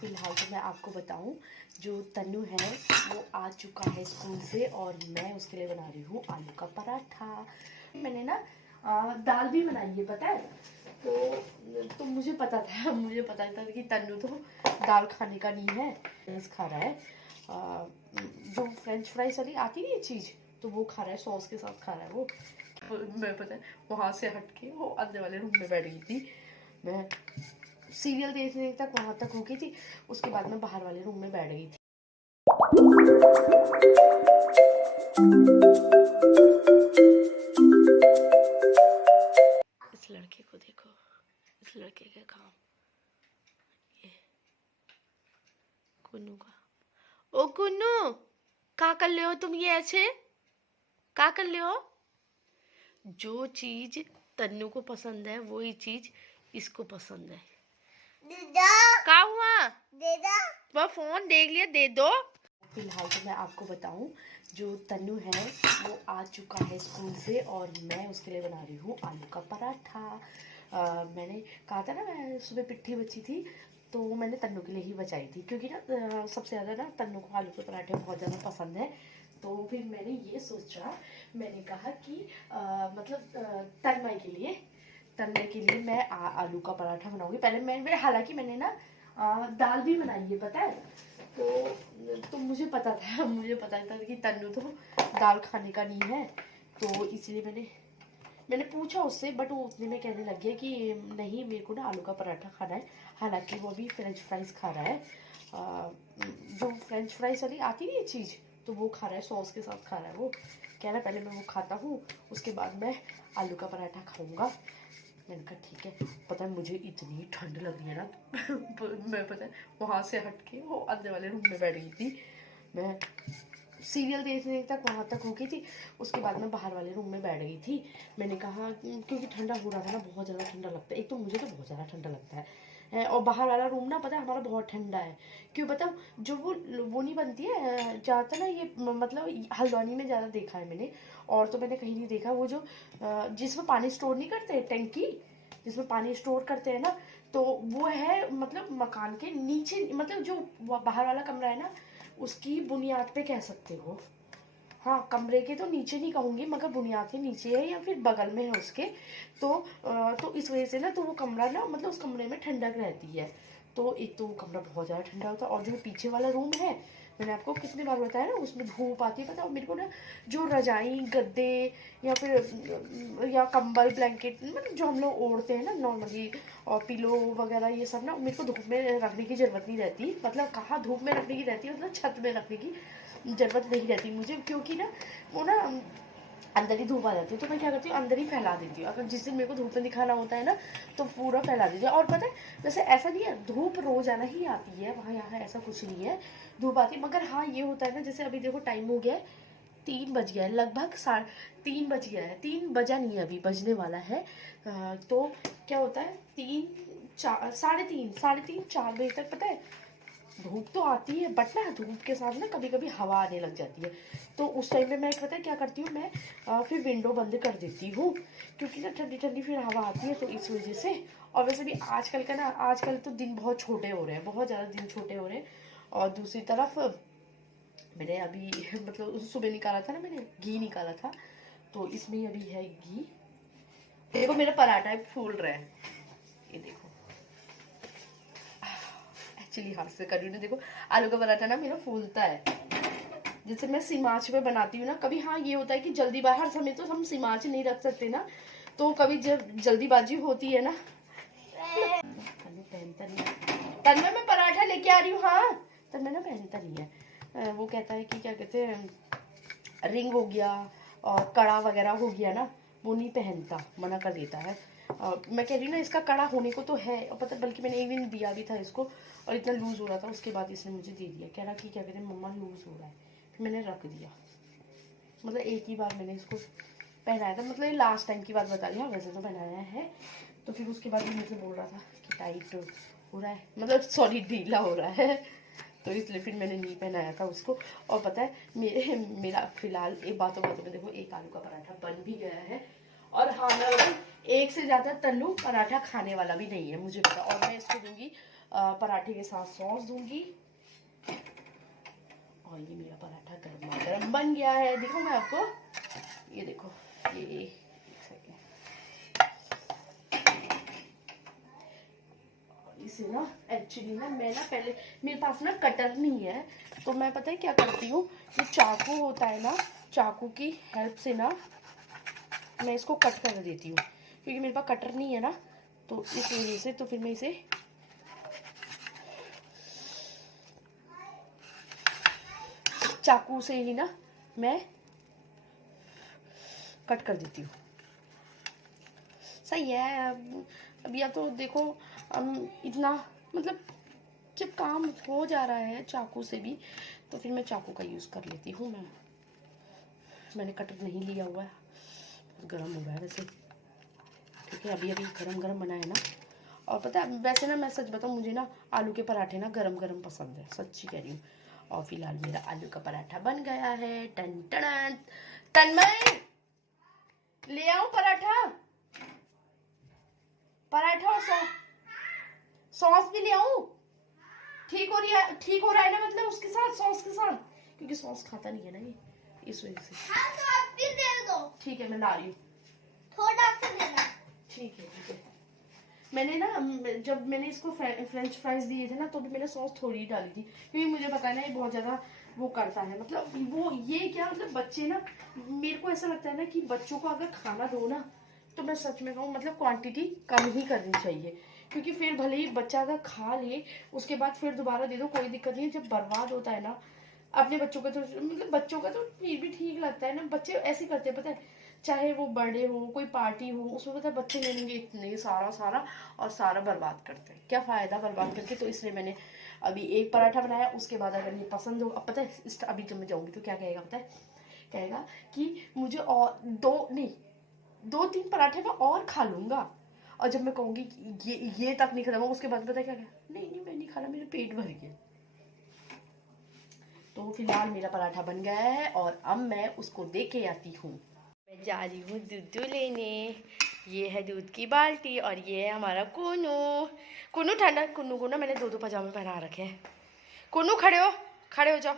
फिलहाल तो मैं आपको बताऊं, जो तन्नू है वो आ चुका है स्कूल से और मैं उसके लिए बना रही हूँ आलू का पराठा। मैंने ना दाल भी बनाई है, पता है। तो मुझे पता था कि तन्नू तो दाल खाने का नहीं है, खा रहा है जो फ्रेंच फ्राइज वाली आती है ये चीज़, तो वो खा रहा है, सॉस के साथ खा रहा है वो। मैं पता है वहाँ से हट के वो अंदर वाले रूम में बैठ गई थी। मैं सीरियल देखने तक वहां तक रुकी थी, उसके बाद मैं बाहर वाले रूम में बैठ गई थी। इस लड़के को देखो, इस लड़के का काम ये कुन्नू का। ओ कुन्नू, क्या कर ले हो तुम? ये ऐसे क्या कर ले हो? जो चीज तन्नू को पसंद है वही चीज इसको पसंद है। क्या हुआ? दे दो। वह फोन देख लिया, दे दो। फिलहाल तो मैं आपको बताऊं, जो तन्नू है वो आ चुका है स्कूल से और मैं उसके लिए बना रही हूँ आलू का पराठा। मैंने कहा था ना, मैं सुबह पिट्ठी बची थी तो मैंने तन्नू के लिए ही बचाई थी, क्योंकि ना सबसे ज़्यादा ना तन्नू को आलू के पराठे बहुत ज़्यादा पसंद है। तो फिर मैंने ये सोचा, मैंने कहा कि तन्मय के लिए मैं आलू का पराठा बनाऊंगी। पहले मैं हालांकि मैंने ना दाल भी बनाई है, पता है। तो मुझे पता था कि तन्नू तो दाल खाने का नहीं है, तो इसलिए मैंने पूछा उससे, बट वो उतने में कहने लग गया कि नहीं, मेरे को ना आलू का पराठा खाना है। हालांकि वो भी फ्रेंच फ्राइज खा रहा है जो फ्रेंच फ्राइज वाली आती है ये चीज़, तो वो खा रहा है, सॉस के साथ खा रहा है वो। कह रहा है पहले मैं वो खाता हूँ, उसके बाद मैं आलू का पराठा खाऊंगा। मैंने कहा ठीक है। पता है मुझे इतनी ठंड लग रही है ना मैं पता है वहाँ से हट के वो अंदर वाले रूम में बैठ गई थी। मैं सीरियल देखने तक वहाँ तक रुकी थी, उसके बाद मैं बाहर वाले रूम में बैठ गई थी। मैंने कहा क्योंकि ठंडा हो रहा था ना, बहुत ज़्यादा ठंडा लगता है, एक तो मुझे तो बहुत ज़्यादा ठंडा लगता है और बाहर वाला रूम ना, पता है हमारा बहुत ठंडा है। क्यों पता, जो वो नहीं बनती है ज़्यादातर ना, ये मतलब हल्द्वानी में ज़्यादा देखा है मैंने, और तो मैंने कहीं नहीं देखा। वो जो जिसमें पानी स्टोर नहीं करते, टैंकी जिसमें पानी स्टोर करते हैं ना, तो वो है मतलब मकान के नीचे, मतलब जो बाहर वाला कमरा है ना उसकी बुनियाद पे कह सकते हो। हाँ, कमरे के तो नीचे नहीं कहूँगी, मगर बुनियाद के नीचे है या फिर बगल में है उसके। तो इस वजह से ना, तो वो कमरा ना, मतलब उस कमरे में ठंडक रहती है। तो एक तो वो कमरा बहुत ज़्यादा ठंडा होता है, और जो पीछे वाला रूम है, मैंने आपको कितनी बार बताया ना, उसमें धूप आती है, पता है। मेरे को ना जो रजाई, गद्दे या फिर या कंबल, ब्लैंकेट, मतलब जो हम लोग ओढ़ते हैं ना नॉर्मली, और पिलो वगैरह, ये सब ना मेरे को धूप में रखने की ज़रूरत नहीं रहती। मतलब कहाँ धूप में रखने की रहती है, मतलब छत में रखने की ज़रूरत नहीं रहती मुझे, क्योंकि ना वो ना अंदर ही धूप आ जाती है। तो मैं क्या करती हूँ, अंदर ही फैला देती हूँ। अगर जिस दिन मेरे को धूप में दिखाना होता है ना, तो पूरा फैला देती हूँ। और पता है, वैसे ऐसा नहीं है धूप रोजाना ही आती है वहाँ, यहाँ ऐसा कुछ नहीं है, धूप आती है। मगर हाँ, ये होता है ना, जैसे अभी देखो टाइम हो गया है, 3 बज गया है लगभग, 3 बज गया है, 3 बजा नहीं है, अभी बजने वाला है। तो क्या होता है, 3, 4, साढ़े तीन 4 बजे तक, पता है धूप तो आती है, बट ना धूप के साथ ना कभी कभी हवा आने लग जाती है। तो उस टाइम पे मैं, पता है क्या करती हूँ, मैं फिर विंडो बंद कर देती हूँ, क्योंकि ना ठंडी ठंडी फिर हवा आती है, तो इस वजह से। और वैसे भी आजकल का ना, आजकल तो दिन बहुत छोटे हो रहे हैं, बहुत ज़्यादा दिन छोटे हो रहे हैं। और दूसरी तरफ मैंने अभी मतलब सुबह निकाला था ना, मैंने घी निकाला था, तो इसमें अभी है घी। देखो मेरा पराठा फूल रहा है, ये देखो। एक्चुअली हाथ से कर रही हूँ ना, देखो आलू का पराठा ना मेरा फूलता है। जैसे मैं सिमाच पे बनाती हूँ ना, कभी हाँ ये होता है कि जल्दी बाहर समय तो हम सिमाच नहीं रख सकते ना, तो कभी जब जल्दीबाजी होती है ना, पहनता नहीं तन्मय, मैं पराठा लेके आ रही हूँ। हाँ, तन्मय ना पहनता नहीं है, वो कहता है कि क्या कहते हैं, रिंग हो गया और कड़ा वगैरह हो गया ना, वो नहीं पहनता, मना कर देता है। मैं कह रही हूँ ना, इसका कड़ा होने को तो है, और पता बल्कि मैंने एक दिन दिया भी था इसको, और इतना लूज़ हो रहा था, उसके बाद इसने मुझे दे दिया, कह रहा कि क्या कहते हैं मम्मा लूज़ हो रहा है, फिर मैंने रख दिया। मतलब एक ही बार मैंने इसको पहनाया था, मतलब ये लास्ट टाइम की बात बता रही हूँ, वैसे तो पहनाया है। तो फिर उसके बाद मुझे बोल रहा था कि टाइट हो रहा है, मतलब सॉरी ढीला हो रहा है, तो इसलिए फिर मैंने नहीं पहनाया था उसको। और पता है मेरा फिलहाल एक बातों में देखो, एक आलू का पराठा बन भी गया है। और हाँ, मैं एक से ज़्यादा तन्नू पराठा खाने वाला भी नहीं है, मुझे पता। और मैं इसको दूंगी पराठे के साथ सॉस दूंगी। और ये मेरा पराठा गर्मा गर्म बन गया है, देखो मैं आपको, ये देखो, ये एक सेकेंड, इसे ना एक्चुअली ना मैं ना पहले, मेरे पास ना कटर नहीं है, तो मैं पता है क्या करती हूँ, ये चाकू होता है ना, चाकू की हेल्प से ना मैं इसको कट कर देती हूँ, क्योंकि मेरे पास कटर नहीं है ना, तो इस वजह से तो फिर मैं इसे चाकू से ही ना मैं कट कर देती हूँ। सही है। अब या तो देखो इतना मतलब जब काम हो जा रहा है चाकू से भी, तो फिर मैं चाकू का यूज़ कर लेती हूँ। मैंने कटर नहीं लिया हुआ है, गर्म हो रहा है वैसे, क्योंकि अभी अभी गरम गरम बना है ना। और पता है वैसे ना, मैं सच बताऊँ, मुझे ना आलू के पराठे ना गरम गरम पसंद है, सच्ची कह रही हूँ। और फिलहाल मेरा आलू का पराठा बन गया है। टन टन तन्मय, ले आऊं पराठा, पराठा और सॉस भी ले आऊं? ठीक हो रही है, ठीक हो रहा है ना, मतलब उसके साथ, सॉस के साथ, क्योंकि सॉस खाता नहीं है ना ये, इस वजह से। हाँ, तो आप भी दे दो। ठीक है, मैं ला रही हूँ, थोड़ा सा देना। ठीक है ठीक है। मैंने ना जब मैंने इसको फ्रेंच फ्राइज दिए थे ना, तो भी मैंने सॉस थोड़ी ही डाली थी, क्योंकि मुझे पता है ना ये बहुत ज़्यादा वो करता है, मतलब वो ये क्या, मतलब बच्चे ना, मेरे को ऐसा लगता है ना कि बच्चों को अगर खाना दो ना, तो मैं सच में कहूँ मतलब क्वांटिटी कम ही करनी चाहिए, क्योंकि फिर भले ही बच्चा अगर खा ले, उसके बाद फिर दोबारा दे दो, कोई दिक्कत नहीं है। जब बर्बाद होता है ना अपने बच्चों का, तो मतलब बच्चों का तो फिर भी ठीक लगता है ना, बच्चे ऐसे करते हैं पता है, चाहे वो बर्थडे हो, कोई पार्टी हो, उसमें पता है बच्चे ले लेंगे इतने सारा और सारा बर्बाद करते हैं, क्या फ़ायदा बर्बाद करके। तो इसलिए मैंने अभी एक पराठा बनाया, उसके बाद अगर ये पसंद हो, अब पता है अभी जब मैं जाऊँगी तो क्या कहेगा पता है, कहेगा कि मुझे और दो तीन पराठे मैं और खा लूँगा। और जब मैं कहूँगी ये तक नहीं खत्म, उसके बाद पता है क्या कहेगा, नहीं मैं नहीं खाना, मेरा पेट भर गया। तो फिलहाल मेरा पराठा बन गया है और अब मैं उसको दे के आती हूँ। मैं जा रही हूँ दूध लेने। ये है दूध की बाल्टी और ये है हमारा कुनू ठंडा। कुनू को ना मैंने दो पजामे पहना रखे हैं। कुनू खड़े हो जाओ।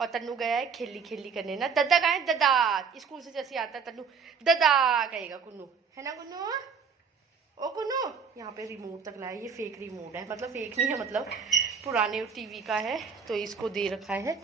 और तन्नू गया है खेली करने ना। दादा कहाँ है? दादा स्कूल से जैसे आता है तन्नू दादा कहेगा, कुनू है ना, कुनू ओ कुनू। यहाँ पे रिमोट तक लाया, ये फेक रिमोट है, मतलब फेक नहीं है, मतलब पुराने टीवी का है, तो इसको दे रखा है,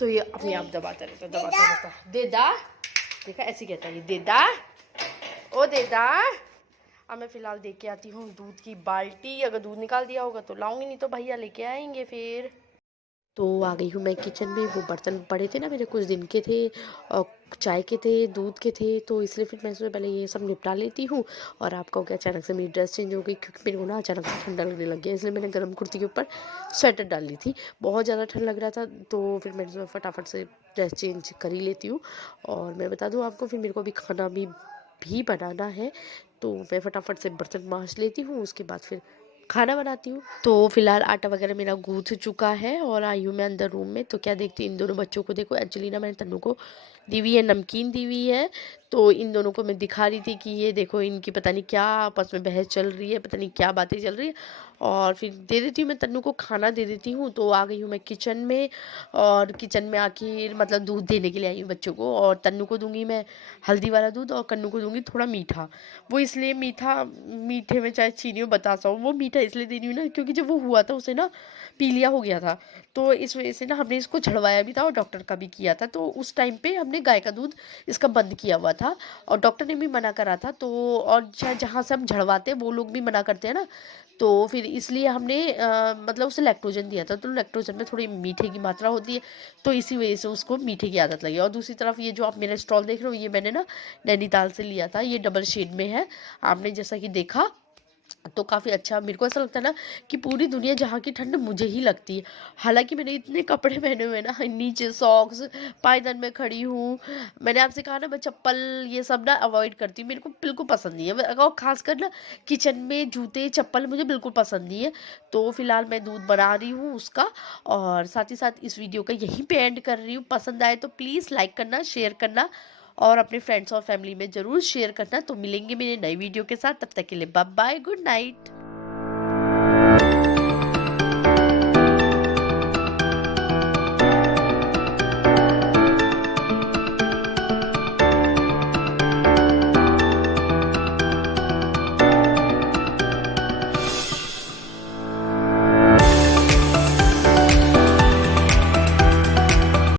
तो ये अपने आप दबाता रहता। देदा देखा, ऐसे कहता है ये, देदा ओ देदा। अब मैं फिलहाल देख के आती हूँ दूध की बाल्टी, अगर दूध निकाल दिया होगा तो लाऊंगी, नहीं तो भैया लेके आएंगे फिर। तो आ गई हूँ मैं किचन में। वो बर्तन पड़े थे ना मेरे, कुछ दिन के थे, और चाय के थे, दूध के थे, तो इसलिए फिर मैं सोचा पहले ये सब निपटा लेती हूँ। और आपका क्या, अचानक से मेरी ड्रेस चेंज हो गई, क्योंकि मेरे को ना अचानक से ठंडा लगने लग गया, इसलिए मैंने गर्म कुर्ती के ऊपर स्वेटर डाल ली थी। बहुत ज़्यादा ठंड लग रहा था, तो फिर मैंने फटाफट से ड्रेस चेंज कर ही लेती हूँ। और मैं बता दूँ आपको, फिर मेरे को अभी खाना भी बनाना है, तो मैं फटाफट से बर्तन मांज लेती हूँ, उसके बाद फिर खाना बनाती हूँ। तो फिलहाल आटा वगैरह मेरा गूंथ चुका है और आई हूँ मैं अंदर रूम में। तो क्या देखती हूँ, इन दोनों बच्चों को देखो, एक्चुअली ना मैंने तन्नू को दी हुई है नमकीन, दी हुई है, तो इन दोनों को मैं दिखा रही थी कि ये देखो, इनकी पता नहीं क्या आपस में बहस चल रही है, पता नहीं क्या बातें चल रही है। और फिर दे देती हूँ मैं तन्नू को खाना, दे देती हूँ। तो आ गई हूँ मैं किचन में, और किचन में आके मतलब दूध देने के लिए आई हूँ बच्चों को। और तन्नू को दूंगी मैं हल्दी वाला दूध, और कन्नू को दूंगी थोड़ा मीठा। वो इसलिए मीठे में चाहे चीनी हो, बतासा हो, वो मीठा इसलिए दे रही हूँ ना, क्योंकि जब वो हुआ था उसे ना पीलिया हो गया था, तो इस वजह से ना हमने इसको झड़वाया भी था और डॉक्टर का भी किया था। तो उस टाइम पे हमने गाय का दूध इसका बंद किया हुआ था, और डॉक्टर ने भी मना करा था। तो और शायद जहाँ से हम झड़वाते हैं वो लोग भी मना करते हैं ना, तो फिर इसलिए हमने मतलब उसे लैक्टोजन दिया था। तो लैक्टोजन में थोड़ी मीठे की मात्रा होती है, तो इसी वजह से उसको मीठे की आदत लगी। और दूसरी तरफ ये जो आप मेरा स्टॉल देख रहे हो, ये मैंने ना नैनीताल से लिया था, ये डबल शेड में है, आपने जैसा कि देखा। तो काफ़ी अच्छा, मेरे को ऐसा लगता है ना कि पूरी दुनिया जहाँ की ठंड मुझे ही लगती है। हालांकि मैंने इतने कपड़े पहने हुए ना, नीचे सॉक्स, पायदान में खड़ी हूँ। मैंने आपसे कहा ना, मैं चप्पल ये सब ना अवॉइड करती हूँ, मेरे को बिल्कुल पसंद नहीं है, और खासकर ना किचन में जूते चप्पल मुझे बिल्कुल पसंद नहीं है। तो फिलहाल मैं दूध बना रही हूँ उसका, और साथ ही साथ इस वीडियो का यहीं पे एंड कर रही हूँ। पसंद आए तो प्लीज़ लाइक करना, शेयर करना, और अपने फ्रेंड्स और फैमिली में ज़रूर शेयर करना। तो मिलेंगे मेरे नई वीडियो के साथ, तब तक के लिए बाय बाय, गुड नाइट।